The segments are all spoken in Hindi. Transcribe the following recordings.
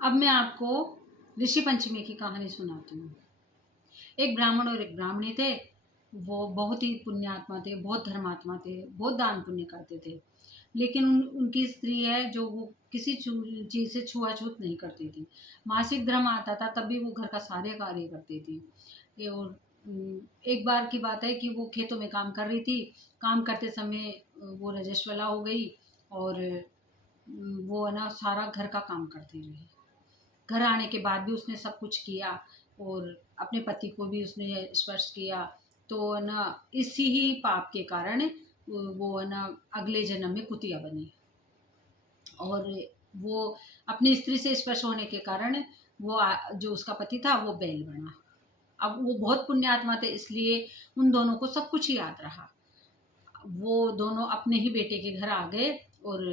अब मैं आपको ऋषि पंचमी की कहानी सुनाती हूँ। एक ब्राह्मण और एक ब्राह्मणी थे। वो बहुत ही पुण्यात्मा थे, बहुत धर्मात्मा थे, बहुत दान पुण्य करते थे। लेकिन उनकी स्त्री है जो वो किसी चीज़ से छुआछूत नहीं करती थी। मासिक धर्म आता था तब भी वो घर का सारे कार्य करती थी। और एक बार की बात है कि वो खेतों में काम कर रही थी। काम करते समय वो रजस्वला हो गई और वो है ना सारा घर का काम करती रही। घर आने के बाद भी उसने सब कुछ किया और अपने पति को भी उसने स्पर्श किया। तो है ना इसी ही पाप के कारण वो है ना अगले जन्म में कुतिया बनी। और वो अपनी स्त्री से स्पर्श होने के कारण वो जो उसका पति था वो बैल बना। अब वो बहुत पुण्यात्मा थे इसलिए उन दोनों को सब कुछ याद रहा। वो दोनों अपने ही बेटे के घर आ गए और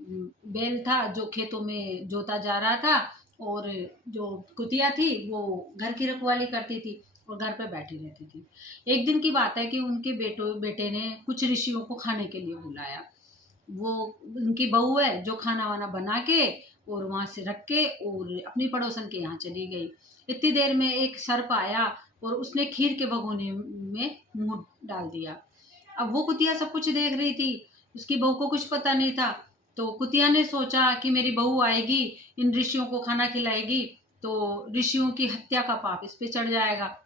बैल था जो खेतों में जोता जा रहा था और जो कुतिया थी वो घर की रखवाली करती थी और घर पे बैठी रहती थी। एक दिन की बात है कि उनके बेटे ने कुछ ऋषियों को खाने के लिए बुलाया। वो उनकी बहू है जो खाना वाना बना के और वहां से रख के और अपनी पड़ोसन के यहाँ चली गई। इतनी देर में एक सर्प आया और उसने खीर के भगोने में मुंह डाल दिया। अब वो कुतिया सब कुछ देख रही थी, उसकी बहू को कुछ पता नहीं था। तो कुतिया ने सोचा कि मेरी बहू आएगी, इन ऋषियों को खाना खिलाएगी तो ऋषियों की हत्या का पाप इस पे चढ़ जाएगा।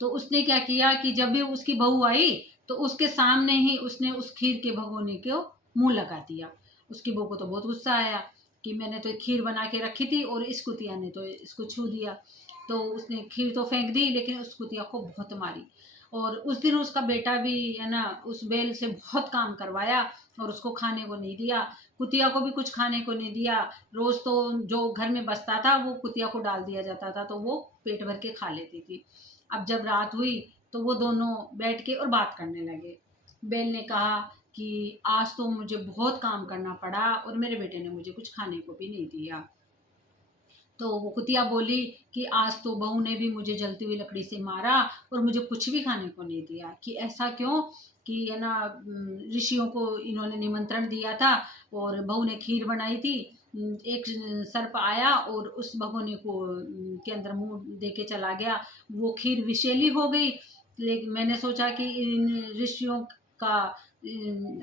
तो उसने क्या किया कि जब भी उसकी बहू आई तो उसके सामने ही उसने उस खीर के भगोने को मुंह लगा दिया। उसकी बहू को तो बहुत गुस्सा आया कि मैंने तो खीर बना के रखी थी और इस कुतिया ने तो इसको छू दिया। तो उसने खीर तो फेंक दी लेकिन उस कुतिया को बहुत मारी। और उस दिन उसका बेटा भी है ना उस बैल से बहुत काम करवाया और उसको खाने को नहीं दिया। कुतिया को भी कुछ खाने को नहीं दिया। रोज तो जो घर में बचता था वो कुतिया को डाल दिया जाता था तो वो पेट भर के खा लेती थी। अब जब रात हुई तो वो दोनों बैठ के और बात करने लगे। बैल ने कहा कि आज तो मुझे बहुत काम करना पड़ा और मेरे बेटे ने मुझे कुछ खाने को भी नहीं दिया। तो वो कुतिया बोली कि आज तो बहू ने भी मुझे जलती हुई लकड़ी से मारा और मुझे कुछ भी खाने को नहीं दिया। कि ऐसा क्यों? कि है ना ऋषियों को इन्होंने निमंत्रण दिया था और बहू ने खीर बनाई थी। एक सर्प आया और उस भगोने को के अंदर मुंह दे के चला गया। वो खीर विषैली हो गई। लेकिन मैंने सोचा कि इन ऋषियों का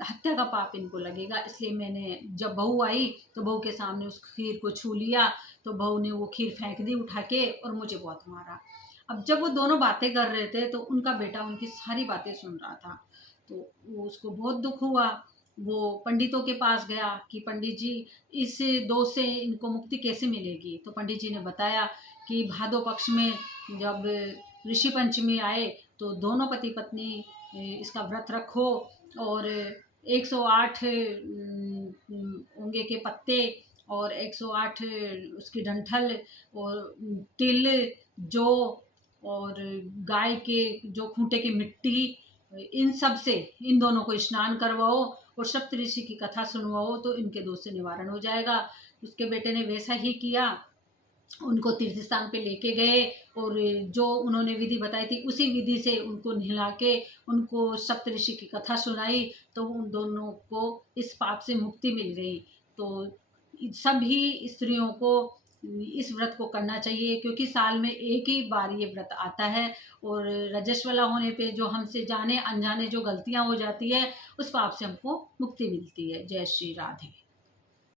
हत्या का पाप इनको लगेगा, इसलिए मैंने जब बहू आई तो बहू के सामने उस खीर को छू लिया। तो बहू ने वो खीर फेंक दी उठा के और मुझे बहुत मारा। अब जब वो दोनों बातें कर रहे थे तो उनका बेटा उनकी सारी बातें सुन रहा था। तो वो उसको बहुत दुख हुआ। वो पंडितों के पास गया कि पंडित जी इस दोष से इनको मुक्ति कैसे मिलेगी। तो पंडित जी ने बताया कि भादो पक्ष में जब ऋषि पंचमी आए तो दोनों पति पत्नी इसका व्रत रखो और 108 ओंगे के पत्ते और 108 उसकी डंठल और तिल, जौ और गाय के जो खूंटे की मिट्टी, इन सब से इन दोनों को स्नान करवाओ और सप्तऋषि की कथा सुनवाओ तो इनके दोष से निवारण हो जाएगा। उसके बेटे ने वैसा ही किया। उनको तीर्थ स्थान पे लेके गए और जो उन्होंने विधि बताई थी उसी विधि से उनको नहला के उनको सप्तऋषि की कथा सुनाई। तो उन दोनों को इस पाप से मुक्ति मिल गई। तो सभी स्त्रियों को इस व्रत को करना चाहिए क्योंकि साल में एक ही बार ये व्रत आता है। और रजस्वला होने पे जो हमसे जाने अनजाने जो गलतियां हो जाती है उस पाप से हमको मुक्ति मिलती है। जय श्री राधे।